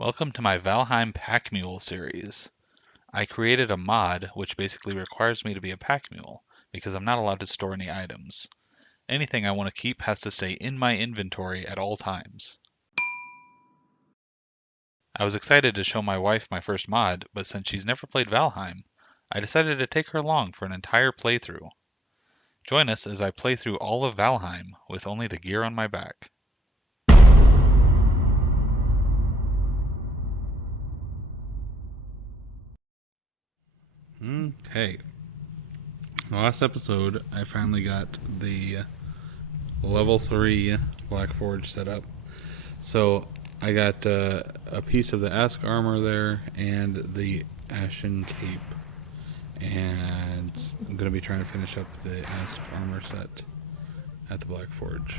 Welcome to my Valheim Pack Mule series. I created a mod which basically requires me to be a pack mule because I'm not allowed to store any items. Anything I want to keep has to stay in my inventory at all times. I was excited to show my wife my first mod, but since she's never played Valheim, I decided to take her along for an entire playthrough. Join us as I play through all of Valheim with only the gear on my back. Hey, the last episode, I finally got the level 3 Black Forge set up. So I got a piece of the Ask armor there and the Ashen Cape. And I'm going to be trying to finish up the Ask armor set at the Black Forge.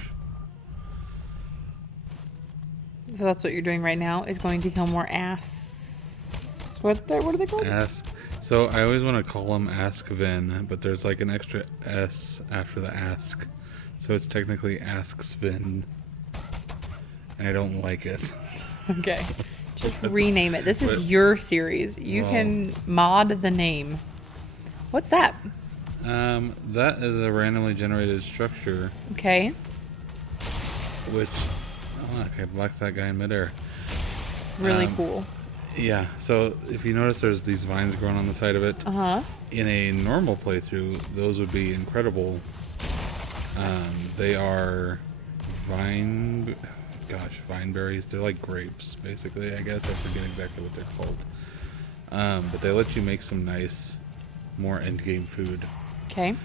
So that's what you're doing right now, is going to kill more ass. What are they called? Ask. So I always want to call them Ask Vin, but there's like an extra S after the Ask. So it's technically Ask Svin. And I don't like it. Okay. Just rename it. This is your series. You can mod the name. What's that? That is a randomly generated structure, Okay. which... Oh, look, I blocked that guy in midair. Really cool. Yeah, so if you notice there's these vines growing on the side of it. Uh-huh. In a normal playthrough, those would be incredible. They are vine berries. They're like grapes, basically. I guess I forget exactly what they're called. But they let you make some nice, more endgame food. Okay.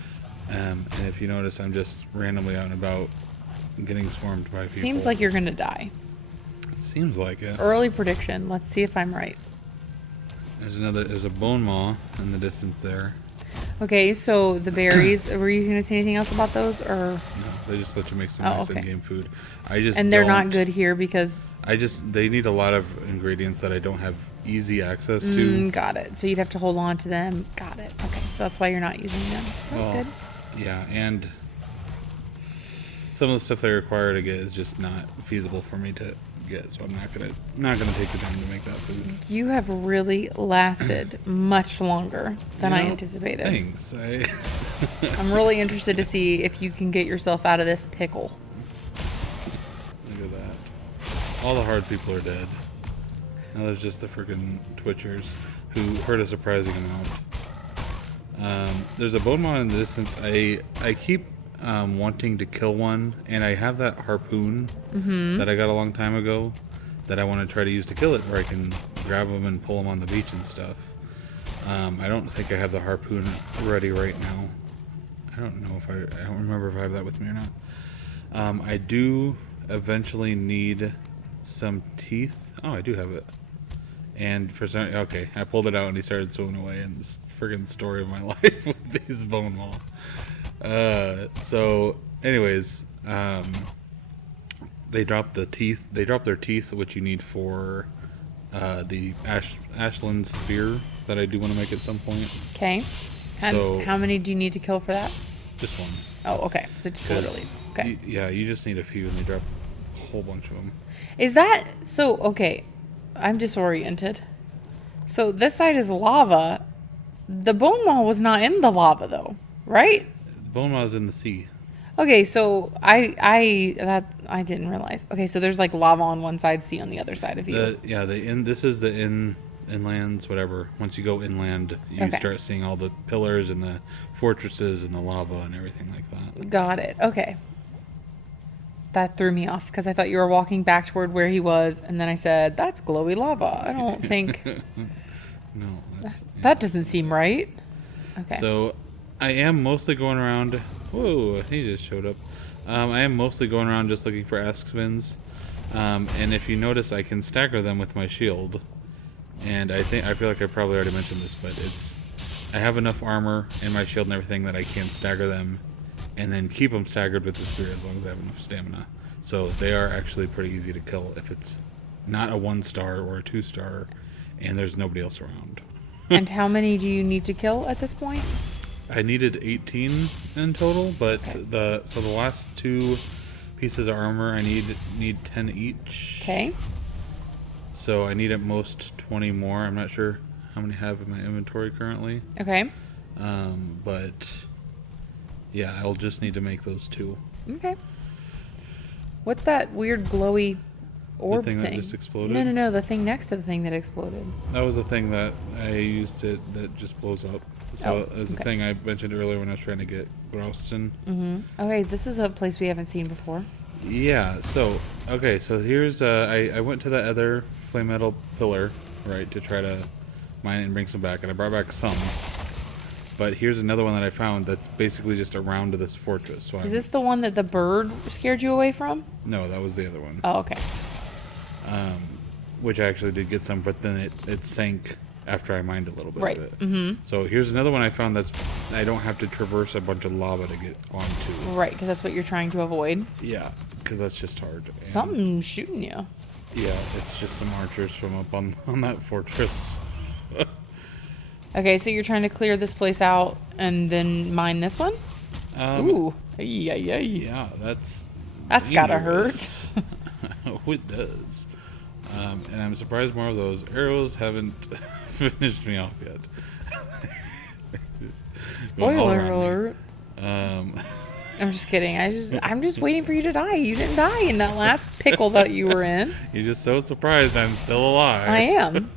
And if you notice, I'm just randomly out and about getting swarmed by people. Seems like you're going to die. Seems like it. Early prediction. Let's see if I'm right. There's a bone maw in the distance there. Okay, so the berries, were you going to say anything else about those? Or No, they just let you make some nice in-game food. And they're not good here because... They need a lot of ingredients that I don't have easy access to. Got it. So you'd have to hold on to them. Got it. Okay, so that's why you're not using them. Sounds good. Yeah, and some of the stuff they require to get is just not feasible for me to get, so I'm not gonna take the time to make that food. You have really lasted much longer than I anticipated. Thanks. I'm really interested to see if you can get yourself out of this pickle. Look at that. All the hard people are dead. Now there's just the freaking Twitchers who hurt a surprising amount. There's a bone maw in the distance. I keep wanting to kill one, and I have that harpoon that I got a long time ago that I want to try to use to kill it, where I can grab them and pull them on the beach and stuff. I don't think I have the harpoon ready right now. I don't remember if I have that with me or not. I do eventually need some teeth. Oh, I do have it. And okay, I pulled it out and he started swimming away, and this friggin' story of my life with these bone maw. So anyways, they drop their teeth, which you need for the Ashland spear that I do want to make at some point. Okay. And how many do you need to kill for that? Just one. Oh, okay. So just literally. Okay. You just need a few, and they drop a whole bunch of them. Is that so? Okay, I'm disoriented. So this side is lava. The bone maw was not in the lava though, right? Bone maw is in the sea. Okay, so I didn't realize. Okay, so there's like lava on one side, sea on the other side of you. This is the inlands, whatever. Once you go inland, you start seeing all the pillars and the fortresses and the lava and everything like that. Got it. Okay. That threw me off because I thought you were walking back toward where he was, and then I said, "That's glowy lava." I don't think. No, that doesn't seem right. Okay. So, I am mostly going around. Whoa, he just showed up. I am mostly going around just looking for Ask Svins. And if you notice, I can stagger them with my shield. And I feel like I probably already mentioned this, but I have enough armor and my shield and everything that I can stagger them and then keep them staggered with the spear as long as I have enough stamina. So they are actually pretty easy to kill if it's not a 1-star or a 2-star and there's nobody else around. And how many do you need to kill at this point? I needed 18 in total, but the last 2 pieces of armor I need 10 each. Okay. So I need at most 20 more. I'm not sure how many I have in my inventory currently. Okay. But yeah, I'll just need to make those 2. Okay. What's that weird glowy orb thing thing? that just exploded? No. The thing next to the thing that exploded. That was a thing that I used that just blows up. So it was a thing I mentioned earlier when I was trying to get Groston. Okay, this is a place we haven't seen before. Yeah, so here's I went to the other flame metal pillar, right, to try to mine it and bring some back, and I brought back some. But here's another one that I found that's basically just around to this fortress. So Is this the one that the bird scared you away from? No, that was the other one. Oh, okay. Which I actually did get some, but then it sank after I mined a little bit Right. of it. So here's another one I found that's I don't have to traverse a bunch of lava to get onto. Right, because that's what you're trying to avoid. Yeah, because that's just hard. And Something shooting you. yeah, it's just some archers from up on that fortress. Okay, so you're trying to clear this place out and then mine this one? Ooh. Yeah. Yeah, that's Gotta hurt. dangerous. Oh, it does. And I'm surprised more of those arrows haven't finished me off yet. Going all Spoiler around me. alert. I'm just kidding. I'm just waiting for you to die. You didn't die in that last pickle that you were in. You're just so surprised I'm still alive. I am.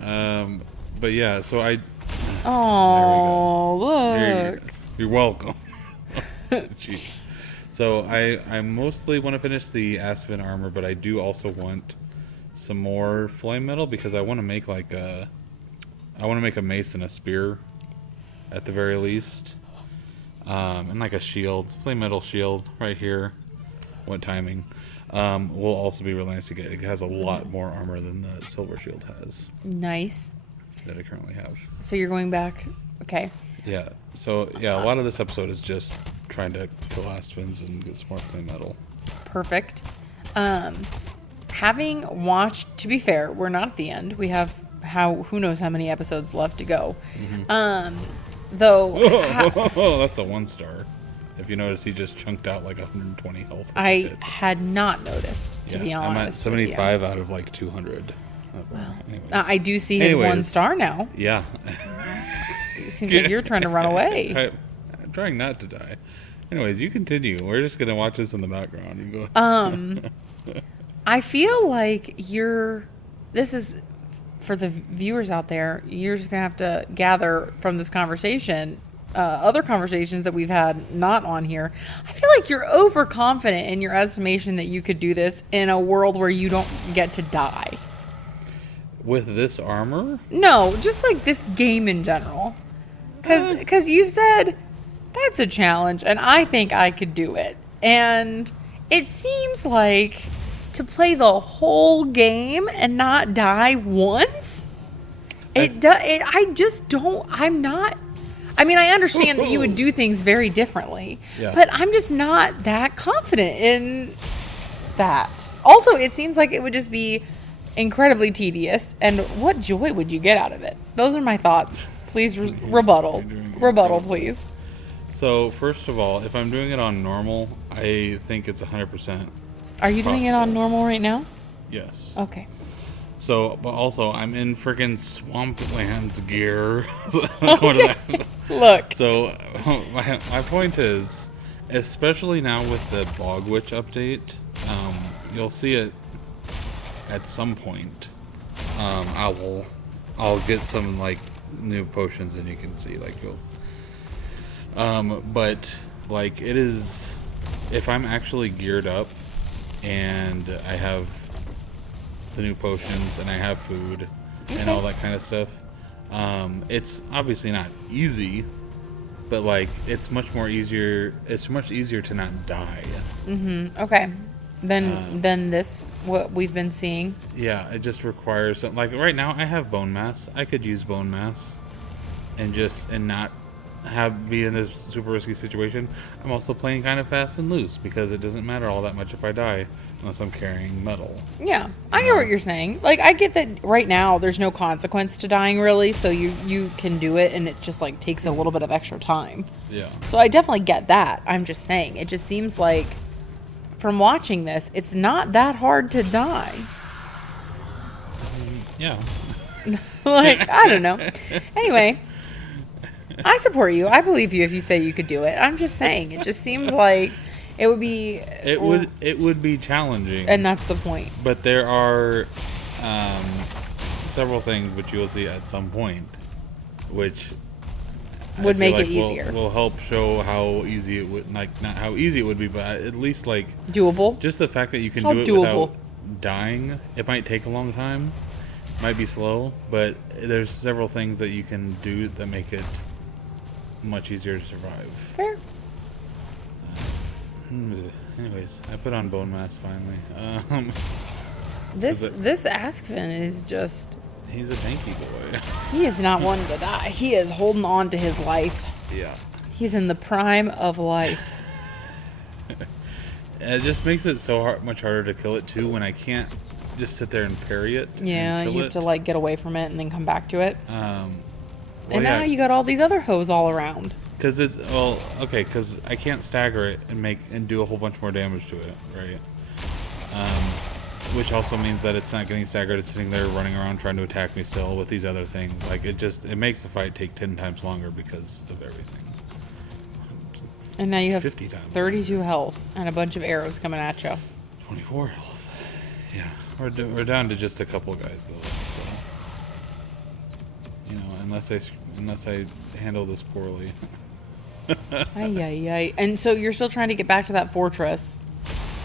Jeez. But yeah, so I. Oh, There you look. go. You're welcome. Jeez. So I mostly want to finish the Aspen armor, but I do also want some more flame metal because I want to make I want to make a mace and a spear, at the very least, and like a shield, flame metal shield right here. What timing? Will also be really nice to get. It has a lot more armor than the silver shield has Nice. that I currently have. So you're going back. Okay. Yeah. So yeah, a lot of this episode is just trying to kill Aspens and get some more flame metal. Perfect. Having watched, to be fair, we're not at the end. We have who knows how many episodes left to go. Though Oh, that's a 1-star. If you notice, he just chunked out like 120 health. I had not noticed, to be honest. I'm at with 75 out of like 200. Anyways. you. I do see his Anyways. 1 star now. Yeah. It seems like you're trying to run away. I'm trying not to die. Anyways, you continue. We're just gonna watch this in the background. You go. I feel like this is, for the viewers out there, you're just going to have to gather from this conversation, other conversations that we've had not on here. I feel like you're overconfident in your estimation that you could do this in a world where you don't get to die. With this armor? No, just like this game in general. Because you've said, that's a challenge, and I think I could do it. And it seems like to play the whole game and not die once, I just don't, I'm not, I mean, I understand that you would do things very differently, Yeah. but I'm just not that confident in that. Also, it seems like it would just be incredibly tedious, and what joy would you get out of it? Those are my thoughts. Please rebuttal. Rebuttal, please. So, first of all, if I'm doing it on normal, I think it's 100%. Are you doing it on normal right now? Yes. Okay. So, but also, I'm in freaking Swamplands gear. Look. So, my point is, especially now with the Bog Witch update, you'll see it at some point. I'll get some like new potions, and you can see like you'll. But like it is, if I'm actually geared up, and I have the new potions, and I have food, and all that kind of stuff, it's obviously not easy, but like it's much easier to not die. Okay. Then this, what we've been seeing. Yeah, it just requires like right now I have bone mass. I could use bone mass and not be in this super risky situation. I'm also playing kind of fast and loose because it doesn't matter all that much if I die unless I'm carrying metal. Yeah, I hear what you're saying. Like, I get that right now there's no consequence to dying really, so you can do it, and it just like takes a little bit of extra time. Yeah. So I definitely get that. I'm just saying, it just seems like from watching this, it's not that hard to die. Yeah. Like, I don't know. Anyway, I support you. I believe you if you say you could do it. I'm just saying. It just seems like it would be. It would be challenging. And that's the point. But there are several things which you will see at some point, which Would I feel make like it easier. Will help show how easy it would, like, not how easy it would be, but at least like Doable. just the fact that you can How do it doable. without dying. It might take a long time, might be slow, but there's several things that you can do that make it much easier to survive. Fair. Anyways, I put on bone mass finally. This Askvin is just. He's a tanky boy. He is not wanting to die. He is holding on to his life. Yeah. He's in the prime of life. It just makes it so much harder to kill it too when I can't just sit there and parry it. Yeah, and you have to like get away from it and then come back to it. Well, And now you got all these other hoes all around. because because I can't stagger it and do a whole bunch more damage to it, right? Which also means that it's not getting staggered. It's sitting there running around trying to attack me still with these other things. Like it makes the fight take 10 times longer because of everything. And now you have 50 times. 32 health and a bunch of arrows coming at you. 24 health. Yeah, we're down to just a couple guys though. So, unless I handle this poorly. Ay. And so you're still trying to get back to that fortress.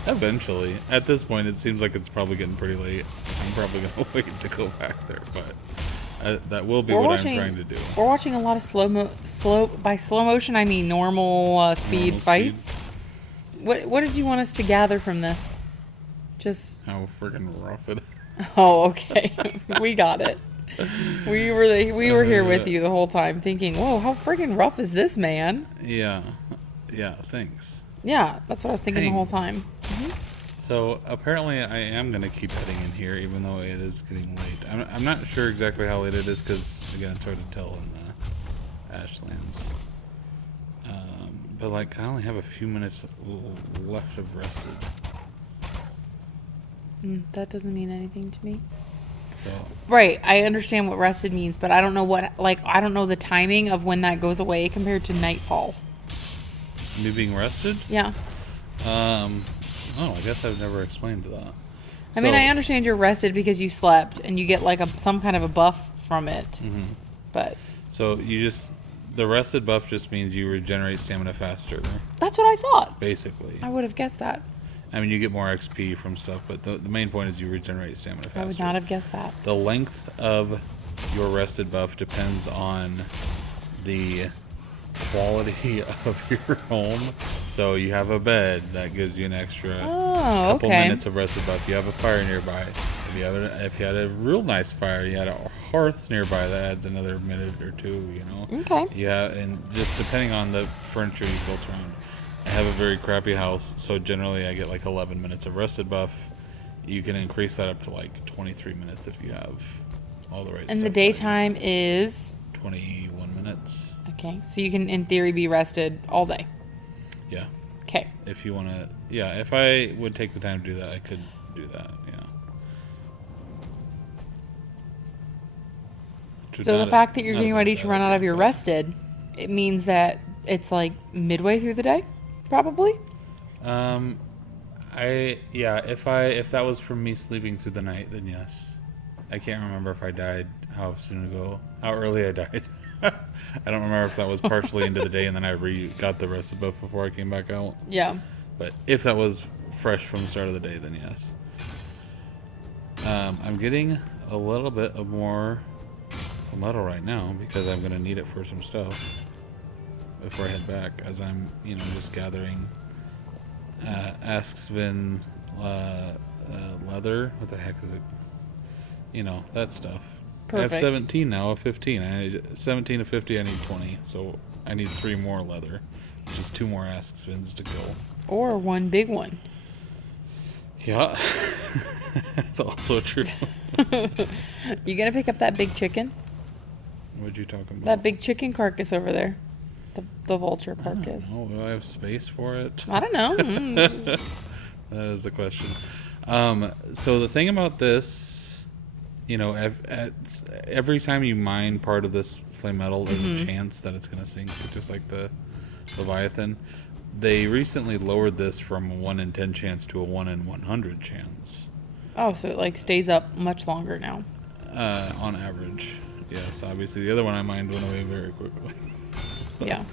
Eventually. At this point, it seems like it's probably getting pretty late. I'm probably going to wait to go back there, but that will be I'm trying to do. We're watching a lot of slow motion, I mean normal speed Normal fights. What did you want us to gather from this? Just How freaking rough it is. oh, okay, we got it. We were here with you the whole time, thinking, "Whoa, how freaking rough is this man?" Yeah, thanks. Yeah, that's what I was thinking the whole Thanks. time. So apparently I am going to keep heading in here even though it is getting late. I'm not sure exactly how late it is because, again, it's hard to tell in the Ashlands. But like I only have a few minutes left of rested. That doesn't mean anything to me. So Right, I understand what rested means, but I don't know I don't know the timing of when that goes away compared to nightfall. me being rested? Yeah. I guess I've never explained that. I mean, I understand you're rested because you slept and you get like some kind of a buff from it. Mhm. But So the rested buff just means you regenerate stamina faster, that's what I thought. basically. I would have guessed that. I mean, you get more XP from stuff, but the main point is you regenerate stamina faster. I would not have guessed that. The length of your rested buff depends on the quality of your home. So you have a bed that gives you an extra couple minutes of rested buff. You have a fire nearby. If you had a real nice fire, you had a hearth nearby that adds another minute or two. Okay. Yeah, and just depending on the furniture you built around. I have a very crappy house, so generally I get like 11 minutes of rested buff. You can increase that up to like 23 minutes if you have all the right stuff. And the daytime is 21 minutes. okay. So you can, in theory, be rested all day. Yeah. Okay. If you want to, yeah, if I would take the time to do that, I could do that, yeah. So the fact that you're getting ready to run out of your rested, it means that it's like midway through the day, probably. If that was from me sleeping through the night, then yes. I can't remember if I died, how early I died. I don't remember if that was partially into the day and then I got the rested buff before I came back out. Yeah. But if that was fresh from the start of the day, then yes. I'm getting a little bit of more metal right now because I'm going to need it for some stuff before I head back, as I'm, just gathering Askvin leather. What the heck is it? That stuff. Perfect. I have 17 now of 15. I need 17 of 50. I need 20. So I need 3 more leather, which is 2 more Askvins to kill. Or one big one. Yeah. That's also true. You gonna pick up that big chicken? What'd you talk about? That big chicken carcass over there. The vulture carcass. Oh, do I have space for it? I don't know. That is the question. So the thing about this, every time you mine part of this flame metal, there's a chance that it's going to sink, just like the Leviathan. They recently lowered this from a 1 in 10 chance to a 1 in 100 chance. Oh, so it like stays up much longer now. On average. Yes, obviously. The other one I mined went away very quickly. Yeah.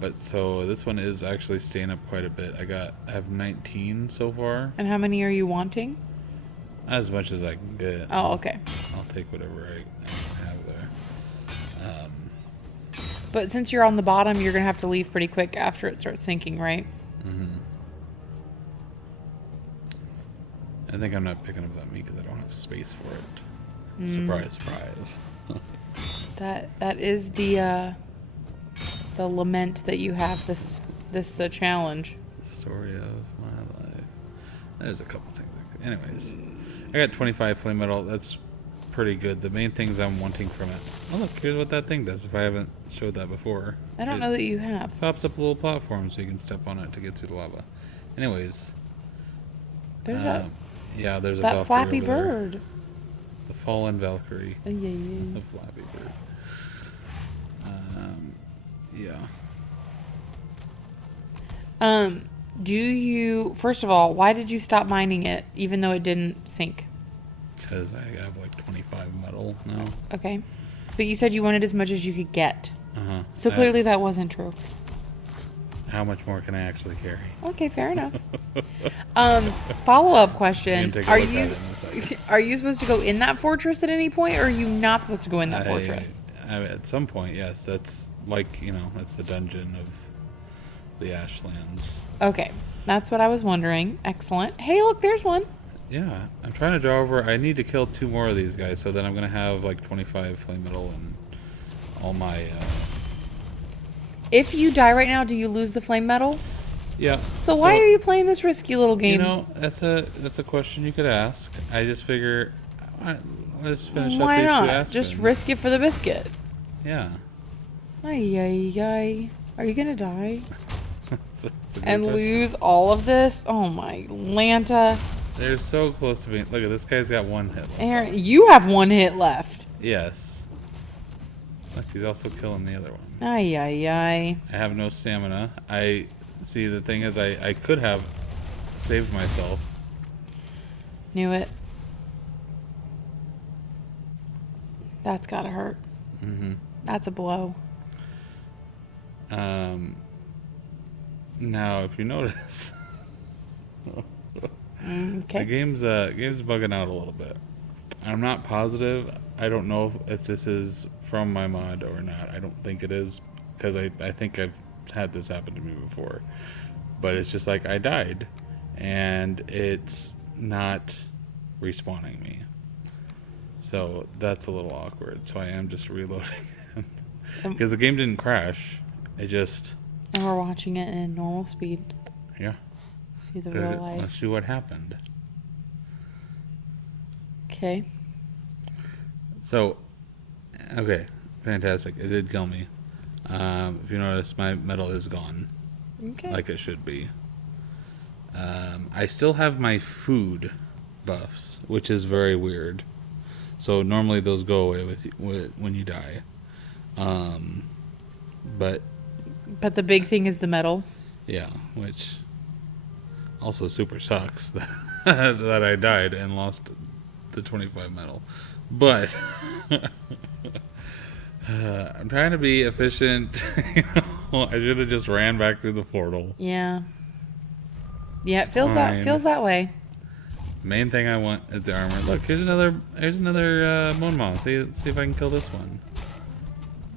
But so this one is actually staying up quite a bit. I have 19 so far. And how many are you wanting? As much as I can get. Oh, okay. I'll take whatever I have there. But since you're on the bottom, you're going to have to leave pretty quick after it starts sinking, right? I think I'm not picking up that meat because I don't have space for it. Surprise, surprise. That is the lament that you have this challenge. Story of my life. There's a couple things. Anyways, I got 25 flame metal. That's pretty good. The main things I'm wanting from it. Oh look, here's what that thing does. If I haven't showed that before, I don't know that you have. pops up a little platform so you can step on it to get through the lava. Anyways, There's that there's a that Valkyrie Flappy over there. Bird. The fallen Valkyrie. Yeah. The Flappy Bird. Do you, first of all, why did you stop mining it even though it didn't sink? Because I have like 25 metal now. Okay. But you said you wanted as much as you could get. Uh-huh. So clearly that wasn't true. How much more can I actually carry? Okay, fair enough. Follow-up We question. can take a Are look at it in you a second. are you supposed to go in that fortress at any point, or are you not supposed to go in that fortress? At some point, yes. That's like, that's the dungeon of the Ashlands. Okay. That's what I was wondering. Excellent. Hey, look, there's one. Yeah, I'm trying to draw over. I need to kill 2 more of these guys, so then I'm going to have like 25 flame metal and all my... If you die right now, do you lose the flame metal? Yeah. So why are you playing this risky little game? That's a question you could ask. I just figure, let's finish up Why these 2 not? Aspens. Just risk it for the biscuit. Yeah. Ay. Are you gonna die? That's a good And question. lose all of this? Oh my Lanta. They're so close to being... Look at this guy's got 1 hit left. Aaron, you have 1 hit left. Yes. Look, he's also killing the other one. Ay. I have no stamina. I see. The thing is, I could have saved myself. Knew it. That's gotta hurt. That's a blow. Now, if you notice, the Okay. game's bugging out a little bit. I'm not positive. I don't know if this is from my mod or not. I don't think it is, because I think I've had this happen to me before. But it's just like I died, and it's not respawning me. So that's a little awkward. So I am just reloading. Because the game didn't crash. It just... And we're watching it in normal speed. Yeah. See the real life. Let's see what happened. Okay. So, okay. Fantastic. It did kill me. If you notice, my metal is gone. Okay. Like it should be. I still have my food buffs, which is very weird. So normally those go away when you die. But the big thing is the metal. yeah, which also super sucks that I died and lost the 25 metal. But I'm trying to be efficient. I should have just ran back through the portal. Yeah. Yeah, it It's feels fine. that way. Main thing I want is the armor. Look, here's another bone maw. See if I can kill this one.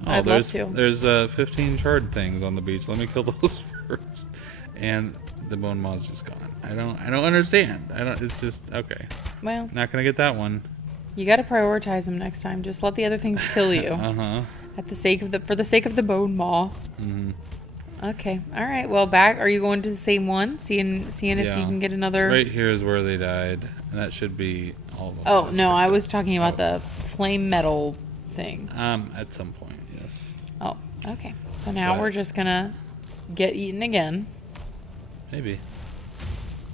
Oh, I'd love to. There's 15 charred things on the beach. Let me kill those first. And the bone maw's just gone. I don't understand. It's just okay. Well, Not gonna get that one. you got to prioritize them next time. Just let the other things kill you. Uh-huh. For the sake of the bone maw. Okay. All right. Well, are you going to the same one? Seeing if you Yeah. can get another. Right here is where they died, and that should be all of them. Oh no, I was talking about the flame metal thing. At some point, yes. Oh, okay. So now But- we're just gonna get eaten again. Maybe.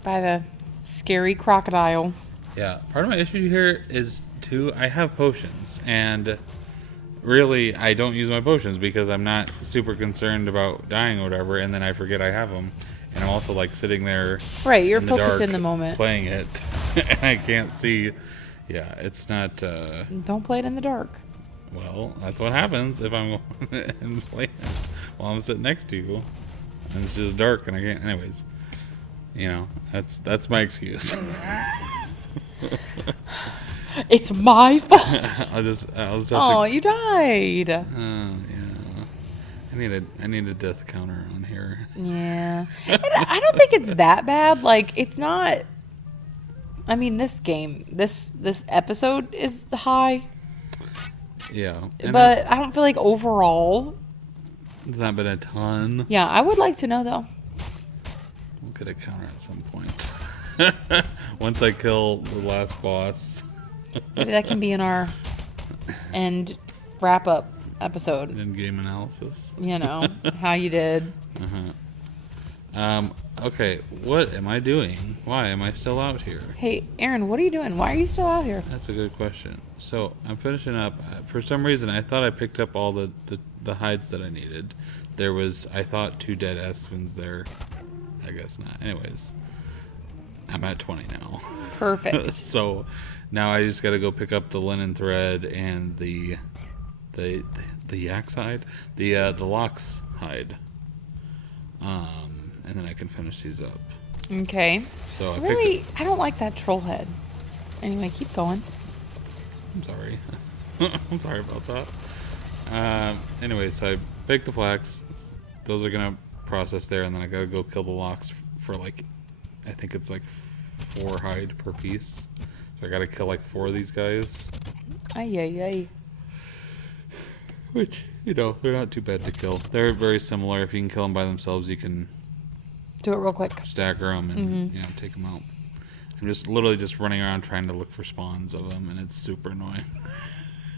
by the scary crocodile. Yeah, part of my issue here is too, I have potions, and really I don't use my potions because I'm not super concerned about dying or whatever, and then I forget I have them, and I'm also like sitting there Right, you're in the focused dark in the moment. playing it, and I can't see. Yeah, it's not. Don't play it in the dark. Well, that's what happens if I'm going and playing while I'm sitting next to you, and it's just dark and I can't. Anyways, that's my excuse. It's my fault. I'll just have Oh, to. you died. Yeah. I need a death counter on here. Yeah. And I don't think it's that bad. Like, it's not. I mean, this episode is high, Yeah, and but I don't feel like overall. it's not been a ton. Yeah, I would like to know though. We'll get a counter at some point. Once I kill the last boss. Maybe that can be in our end wrap up episode. In game analysis. You know, how you did. Okay, what am I doing? Why am I still out here? Hey, Aaron, what are you doing? Why are you still out here? That's a good question. So I'm finishing up. For some reason, I thought I picked up all the hides that I needed. There was, I thought, 2 dead Aspens there. I guess not. Anyways, I'm at 20 now. Perfect. So now I just got to go pick up the linen thread and the yak's hide, the lox hide. And then I can finish these up. Okay. So I don't like that troll head. Anyway, keep going. I'm sorry. I'm sorry about that. Anyway, so I picked the flax. Those are gonna process there, and then I gotta go kill the locks for like, I think it's like 4 hide per piece. So I gotta kill like 4 of these guys. Ay. Which, they're not too bad to kill. They're very similar. If you can kill them by themselves, you can Do it real quick. stagger them and take them out. I'm just literally just running around trying to look for spawns of them, and it's super annoying.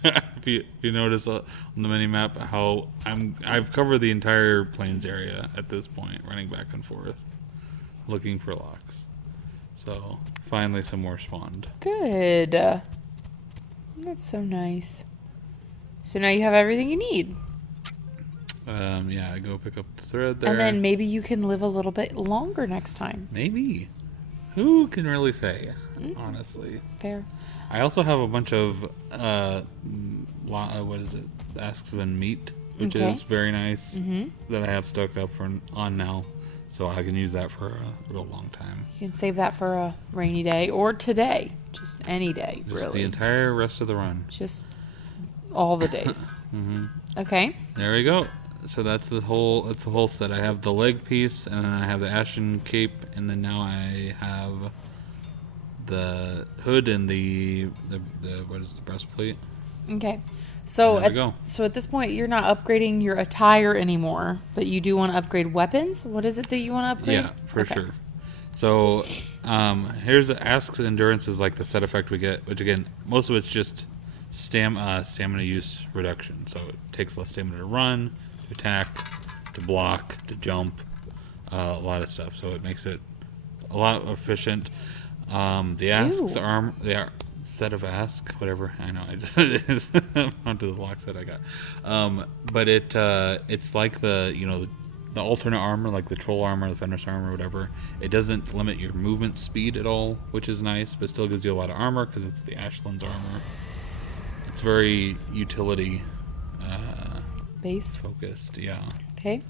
if you notice on the mini map how I've covered the entire plains area at this point, running back and forth, looking for locks. So finally, some more spawned. Good. That's so nice. So now you have everything you need. Yeah, I go pick up the thread there. And then maybe you can live a little bit longer next time. Maybe. Who can really say, honestly? Fair. I also have a bunch of, what is it? Asks of meat, which Okay. is very nice, that I have stocked up on now. So I can use that for a real long time. You can save that for a rainy day or today. Just any day, Just really. the entire rest of the run. Just all the days. Okay. There we go. So that's the whole set. I have the leg piece, and then I have the ashen cape, and then now I have the hood and the what is the breastplate? Okay. So There we go. so at this point, you're not upgrading your attire anymore, but you do want to upgrade weapons. What is it that you want to upgrade? Yeah, for Okay. sure. So here's the asks endurance is like the set effect we get, which again, most of it's just stamina use reduction. So it takes less stamina to run, to attack, to block, to jump, a lot of stuff. So it makes it a lot efficient. The asks Ew. they are set of ask, whatever. I know, I just onto the lock set I got. But it's like the alternate armor, like the troll armor, the fenris armor, whatever. It doesn't limit your movement speed at all, which is nice, but still gives you a lot of armor because it's the Ashland's armor. It's very utility Based. focused, yeah. Okay.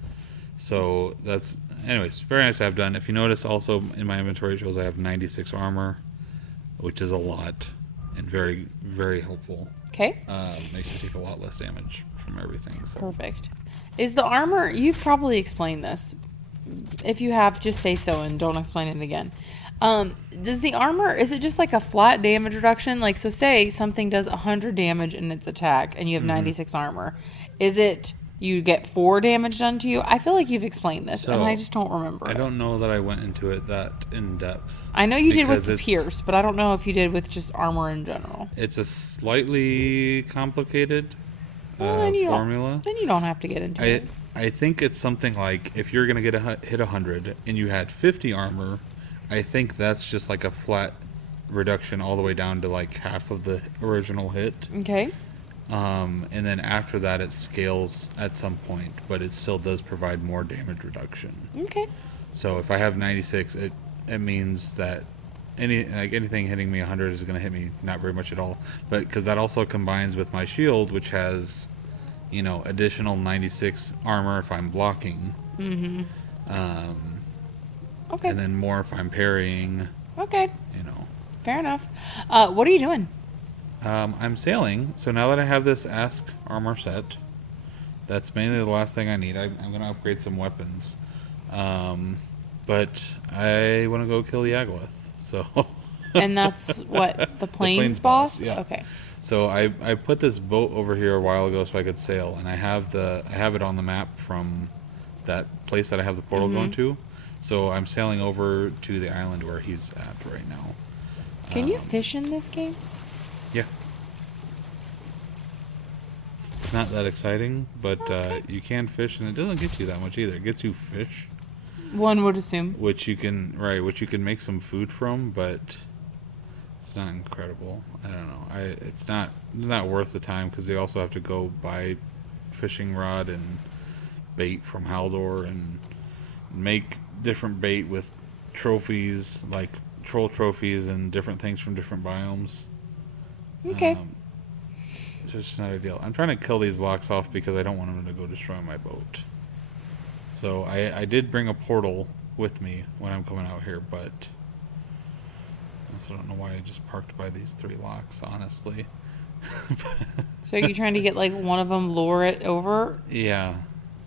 So that's, anyways, very nice to have done. If you notice, also in my inventory it shows I have 96 armor, which is a lot and very, very helpful. Okay. Makes you take a lot less damage from everything. So. Perfect. Is the armor? You've probably explained this. If you have, just say so and don't explain it again. Does the armor, is it just like a flat damage reduction? Like, so say something does 100 damage in its attack and you have 96 armor. Is it you get 4 damage done to you? I feel like you've explained this and I just don't remember. I don't know that I went into it that in depth. I know you did with because the it's- pierce, but I don't know if you did with just armor in general. It's a slightly complicated Then you formula. Then you don't have to get into it. I think it's something like if you're gonna hit 100 and you had 50 armor, I think that's just like a flat reduction all the way down to like half of the original hit. Okay. And then after that, it scales at some point, but it still does provide more damage reduction. Okay. So if I have 96, it means that anything hitting me 100 is going to hit me not very much at all. But because that also combines with my shield, which has, additional 96 armor if I'm blocking. Mm-hmm. Okay. And then more if I'm parrying. Okay. Fair enough. What are you doing? I'm sailing. So now that I have this Ask armor set, that's mainly the last thing I need. I'm going to upgrade some weapons. But I want to go kill Yagluth. So. And that's what, the plains Plains boss? boss, yeah. Okay. So I put this boat over here a while ago so I could sail, and I have it on the map from that place that I have the portal going to. So I'm sailing over to the island where he's at right now. Can you fish in this game? Yeah. It's not that exciting, but you can fish, and it doesn't get you that much either. It gets you fish, One would assume. which you can make some food from, but it's not incredible. I don't know. It's not worth the time because they also have to go buy fishing rod and bait from Haldor and make different bait with trophies like troll trophies and different things from different biomes. Okay. It's just not ideal. I'm trying to kill these locks off because I don't want them to go destroy my boat. So I did bring a portal with me when I'm coming out here, but I also don't know why I just parked by these 3 locks, honestly. So are you trying to get like one of them, lure it over? Yeah,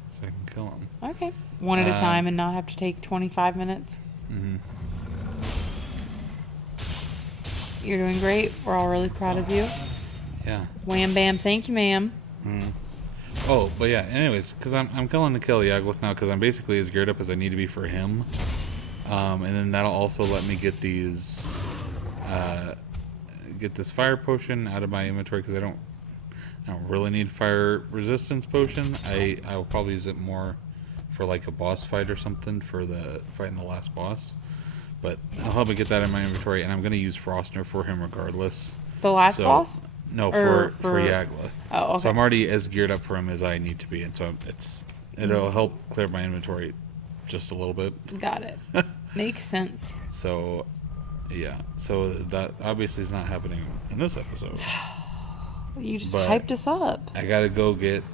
so I can kill them. Okay. One at a time and not have to take 25 minutes. Mm-hmm. You're doing great. We're all really proud of you. Yeah. Wham bam. Thank you, ma'am. Mm-hmm. Oh, but yeah, anyways, because I'm killing to kill Yagluth now because I'm basically as geared up as I need to be for him. And then that'll also let me get these, get this fire potion out of my inventory because I don't really need fire resistance potion. I will probably use it more for like a boss fight or something for the fighting the last boss. But it'll help me get that in my inventory, and I'm going to use Frostner for him regardless. The last boss? No, Or for Yagluth. Oh, okay. So I'm already as geared up for him as I need to be, and so it'll help clear my inventory just a little bit. Got it. Makes sense. So, yeah. So that obviously is not happening in this episode. You just But hyped us up. I gotta go get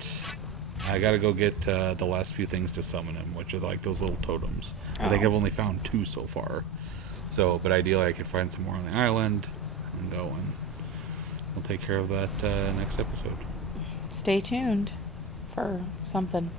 the last few things to summon him, which are like those little totems. I think I've only found 2 so far. So, but ideally I could find some more on the island and go, and we'll take care of that next episode. Stay tuned for something.